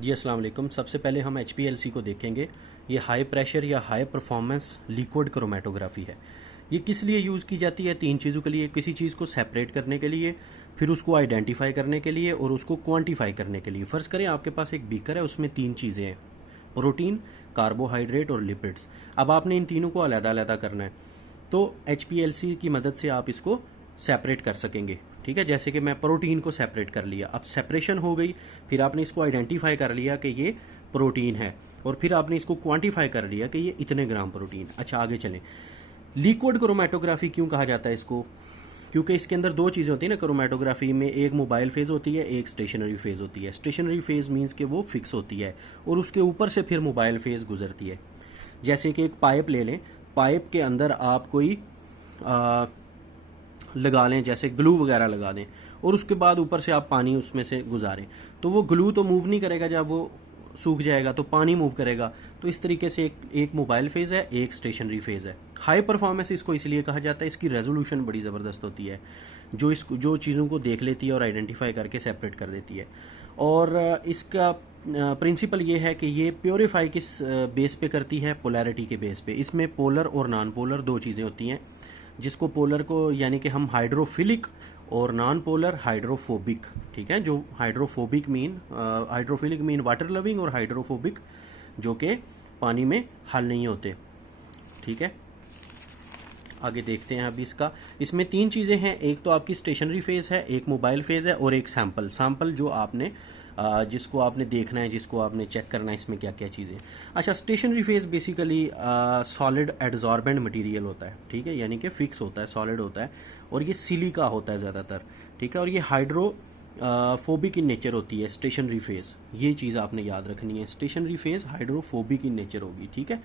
जी अस्सलाम वालेकुम। सबसे पहले हम HPLC को देखेंगे। ये हाई प्रेशर या हाई परफॉर्मेंस लिक्विड क्रोमेटोग्राफी है। ये किस लिए यूज़ की जाती है? तीन चीज़ों के लिए। किसी चीज़ को सेपरेट करने के लिए, फिर उसको आइडेंटिफाई करने के लिए और उसको क्वांटिफाई करने के लिए। फ़र्ज़ करें आपके पास एक बीकर है, उसमें तीन चीज़ें हैं, प्रोटीन, कार्बोहाइड्रेट और लिपिड्स। अब आपने इन तीनों को अलग-अलग करना है, तो HPLC की मदद से आप इसको सेपरेट कर सकेंगे। ठीक है, जैसे कि मैं प्रोटीन को सेपरेट कर लिया, अब सेपरेशन हो गई, फिर आपने इसको आइडेंटिफाई कर लिया कि ये प्रोटीन है, और फिर आपने इसको क्वांटिफाई कर लिया कि ये इतने ग्राम प्रोटीन। अच्छा, आगे चलें। लिक्विड क्रोमेटोग्राफी क्यों कहा जाता है इसको? क्योंकि इसके अंदर दो चीज़ें होती हैं ना क्रोमेटोग्राफी में, एक मोबाइल फेज़ होती है, एक स्टेशनरी फेज़ होती है। स्टेशनरी फेज़ मींस कि वो फिक्स होती है और उसके ऊपर से फिर मोबाइल फेज़ गुजरती है। जैसे कि एक पाइप ले लें, पाइप के अंदर आप कोई लगा लें, जैसे ग्लू वगैरह लगा दें, और उसके बाद ऊपर से आप पानी उसमें से गुजारें, तो वो ग्लू तो मूव नहीं करेगा, जब वो सूख जाएगा तो पानी मूव करेगा। तो इस तरीके से एक मोबाइल फेज़ है, एक स्टेशनरी फेज़ है। हाई परफॉर्मेंस इसको इसलिए कहा जाता है, इसकी रेजोल्यूशन बड़ी ज़बरदस्त होती है, जो चीज़ों को देख लेती है और आइडेंटिफाई करके सेपरेट कर देती है। और इसका प्रिंसिपल ये है कि ये प्योरीफाई किस बेस पे करती है? पोलैरिटी के बेस पे। इसमें पोलर और नॉन पोलर दो चीज़ें होती हैं, जिसको पोलर को यानी कि हम हाइड्रोफिलिक और नॉन पोलर हाइड्रोफोबिक। ठीक है, जो हाइड्रोफिलिक मीन वाटर लविंग और हाइड्रोफोबिक जो कि पानी में हल नहीं होते। ठीक है, आगे देखते हैं। अभी इसमें तीन चीज़ें हैं, एक तो आपकी स्टेशनरी फेज़ है, एक मोबाइल फेज़ है और एक सैंपल जो आपने जिसको आपने देखना है, जिसको आपने चेक करना है इसमें क्या क्या चीज़ें। अच्छा, stationary phase basically solid adsorbent material होता है। ठीक है, यानी कि फिक्स होता है, सॉलिड होता है, और ये सिलिका होता है ज़्यादातर। ठीक है, और ये हाइड्रोफोबिक इन नेचर होती है स्टेशनरी फेज़। ये चीज़ आपने याद रखनी है, stationary phase hydrophobic in nature होगी। ठीक है,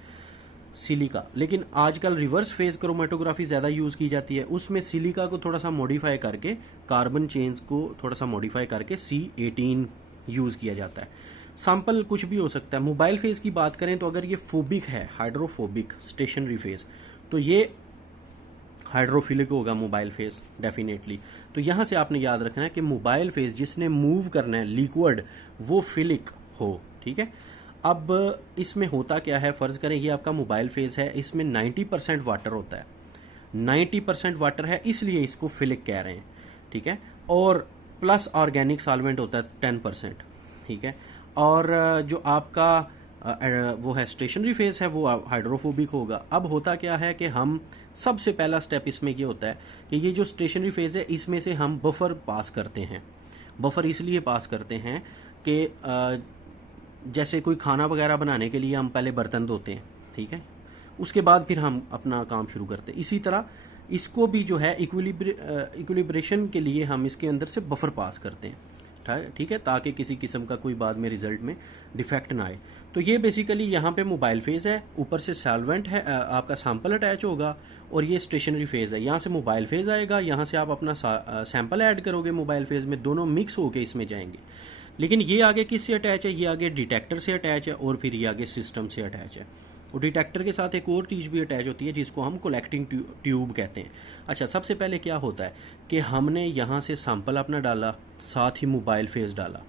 सिलिका। लेकिन आजकल रिवर्स फेज़ क्रोमेटोग्राफी ज़्यादा यूज़ की जाती है, उसमें सिलिका को थोड़ा सा मॉडिफाई करके, कार्बन चेन्स को थोड़ा सा मॉडिफाई करके C18 यूज़ किया जाता है। सैंपल कुछ भी हो सकता है। मोबाइल फेज़ की बात करें तो अगर ये फोबिक है, हाइड्रोफोबिक स्टेशनरी फेज़, तो ये हाइड्रोफिलिक होगा मोबाइल फेज़ डेफिनेटली। तो यहाँ से आपने याद रखना है कि मोबाइल फेज़ जिसने मूव करना है लिक्विड, वो फिलिक हो। ठीक है, अब इसमें होता क्या है, फ़र्ज़ करें ये आपका मोबाइल फेज़ है, इसमें 90% वाटर होता है। 90% वाटर है, इसलिए इसको फिलिक कह रहे हैं। ठीक है, और प्लस ऑर्गेनिक सॉल्वेंट होता है 10%। ठीक है, और जो आपका वो है स्टेशनरी फेज़ है, वो हाइड्रोफोबिक होगा। अब होता क्या है कि हम सबसे पहला स्टेप इसमें ये होता है कि ये जो स्टेशनरी फेज़ है, इसमें से हम बफर पास करते हैं। बफर इसलिए पास करते हैं कि जैसे कोई खाना वगैरह बनाने के लिए हम पहले बर्तन धोते हैं। ठीक है, उसके बाद फिर हम अपना काम शुरू करते हैं। इसी तरह इसको भी जो है इक्विलिब्रेशन के लिए हम इसके अंदर से बफर पास करते हैं। ठीक है, ताकि किसी किस्म का कोई बाद में रिजल्ट में डिफेक्ट ना आए। तो ये बेसिकली यहाँ पे मोबाइल फेज़ है, ऊपर से सॉल्वेंट है, आपका सैंपल अटैच होगा, और ये स्टेशनरी फेज़ है। यहाँ से मोबाइल फेज़ आएगा, यहाँ से आप अपना सैंपल ऐड करोगे मोबाइल फेज़ में, दोनों मिक्स होके इसमें जाएंगे। लेकिन ये आगे किससे अटैच है? ये आगे डिटेक्टर से अटैच है, और फिर ये आगे सिस्टम से अटैच है। और डिटेक्टर के साथ एक और चीज़ भी अटैच होती है, जिसको हम कलेक्टिंग ट्यूब कहते हैं। अच्छा, सबसे पहले क्या होता है कि हमने यहाँ से सैंपल अपना डाला, साथ ही मोबाइल फेज़ डाला।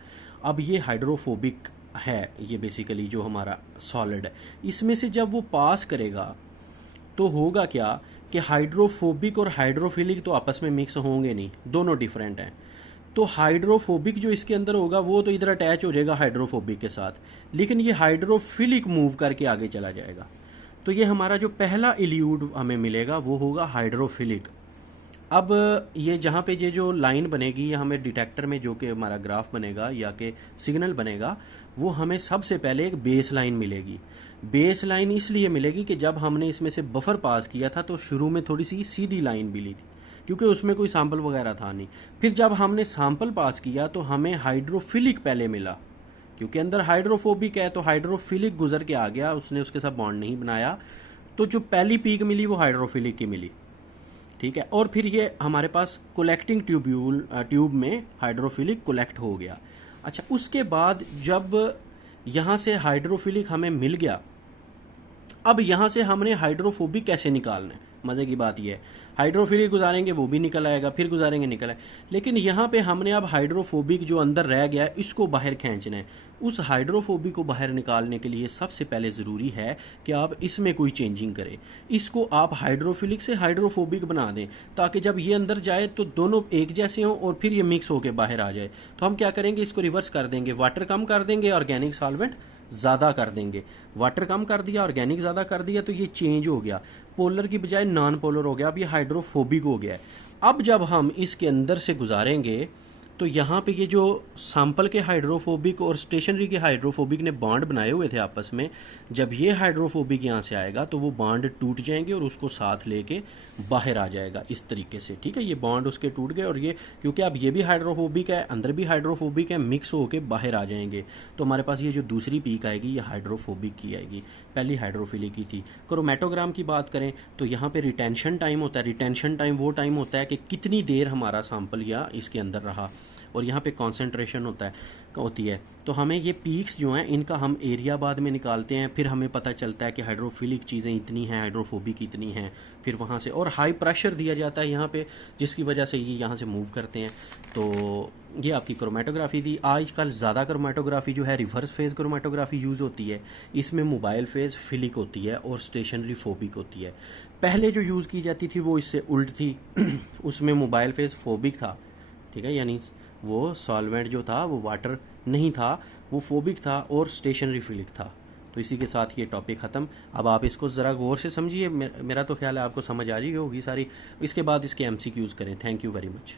अब ये हाइड्रोफोबिक है, ये बेसिकली जो हमारा सॉलिड है, इसमें से जब वो पास करेगा तो होगा क्या कि हाइड्रोफोबिक और हाइड्रोफिलिक तो आपस में मिक्स होंगे नहीं, दोनों डिफरेंट हैं। तो हाइड्रोफोबिक जो इसके अंदर होगा वो तो इधर अटैच हो जाएगा हाइड्रोफोबिक के साथ, लेकिन ये हाइड्रोफिलिक मूव करके आगे चला जाएगा। तो ये हमारा जो पहला इल्यूड हमें मिलेगा वो होगा हाइड्रोफिलिक। अब ये जहाँ पे ये जो लाइन बनेगी, या हमें डिटेक्टर में जो कि हमारा ग्राफ बनेगा या कि सिग्नल बनेगा, वो हमें सबसे पहले एक बेस लाइन मिलेगी। बेस लाइन इसलिए मिलेगी कि जब हमने इसमें से बफर पास किया था तो शुरू में थोड़ी सी सीधी लाइन मिली थी, क्योंकि उसमें कोई सैंपल वगैरह था नहीं। फिर जब हमने सैंपल पास किया तो हमें हाइड्रोफिलिक पहले मिला, क्योंकि अंदर हाइड्रोफोबिक है, तो हाइड्रोफिलिक गुजर के आ गया, उसने उसके साथ बॉन्ड नहीं बनाया, तो जो पहली पीक मिली वो हाइड्रोफिलिक की मिली। ठीक है, और फिर ये हमारे पास कलेक्टिंग ट्यूब में हाइड्रोफिलिक कलेक्ट हो गया। अच्छा, उसके बाद जब यहाँ से हाइड्रोफिलिक हमें मिल गया, अब यहाँ से हमने हाइड्रोफोबिक कैसे निकालना है? मज़े की बात यह है, हाइड्रोफिलिक गुजारेंगे वो भी निकल आएगा, फिर गुजारेंगे निकल आए। लेकिन यहाँ पे हमने अब हाइड्रोफोबिक जो अंदर रह गया है इसको बाहर खींचना है। उस हाइड्रोफोबिक को बाहर निकालने के लिए सबसे पहले ज़रूरी है कि आप इसमें कोई चेंजिंग करें। इसको आप हाइड्रोफिलिक से हाइड्रोफोबिक बना दें ताकि जब ये अंदर जाए तो दोनों एक जैसे हों और फिर ये मिक्स होकर बाहर आ जाए। तो हम क्या करेंगे, इसको रिवर्स कर देंगे, वाटर कम कर देंगे, ऑर्गेनिक सॉल्वेंट ज़्यादा कर देंगे। वाटर कम कर दिया, ऑर्गेनिक ज़्यादा कर दिया, तो ये चेंज हो गया, पोलर की बजाय नॉन पोलर हो गया। अब ये हाइड्रोफोबिक हो गया है। अब जब हम इसके अंदर से गुजारेंगे तो यहाँ पे ये जो सैंपल के हाइड्रोफोबिक और स्टेशनरी के हाइड्रोफोबिक ने बॉन्ड बनाए हुए थे आपस में, जब ये हाइड्रोफोबिक यहाँ से आएगा तो वो बॉन्ड टूट जाएंगे और उसको साथ लेके बाहर आ जाएगा इस तरीके से। ठीक है, ये बॉन्ड उसके टूट गए और ये क्योंकि अब ये भी हाइड्रोफोबिक है, अंदर भी हाइड्रोफोबिक है, मिक्स होके बाहर आ जाएंगे। तो हमारे पास ये जो दूसरी पीक आएगी ये हाइड्रोफोबिक की आएगी, पहली हाइड्रोफिलिक की थी। क्रोमेटोग्राम की बात करें तो यहाँ पे रिटेंशन टाइम होता है। रिटेंशन टाइम वो टाइम होता है कि कितनी देर हमारा सैंपल या इसके अंदर रहा, और यहाँ पे कंसंट्रेशन होती है। तो हमें ये पीक्स जो हैं इनका हम एरिया बाद में निकालते हैं, फिर हमें पता चलता है कि हाइड्रोफिलिक चीज़ें इतनी हैं, हाइड्रोफोबिक इतनी हैं, फिर वहाँ से और हाई प्रेशर दिया जाता है यहाँ पे, जिसकी वजह से ये यहाँ से मूव करते हैं। तो ये आपकी क्रोमेटोग्राफी थी। आजकल ज़्यादा क्रोमेटोग्राफी जो है रिवर्स फेज़ क्रोमेटोग्राफी यूज़ होती है। इसमें मोबाइल फेज़ फिलिक होती है और स्टेशनरी फोबिक होती है। पहले जो यूज़ की जाती थी वो इससे उल्ट थी उसमें मोबाइल फेज़ फोबिक था। ठीक है, यानी वो सॉल्वेंट जो था वो वाटर नहीं था, वो फोबिक था और स्टेशनरी फिलिक था। तो इसी के साथ ये टॉपिक ख़त्म। अब आप इसको ज़रा गौर से समझिए, मेरा तो ख्याल है आपको समझ आ रही होगी सारी। इसके बाद इसके एमसीक्यूज़ करें। Thank you very much.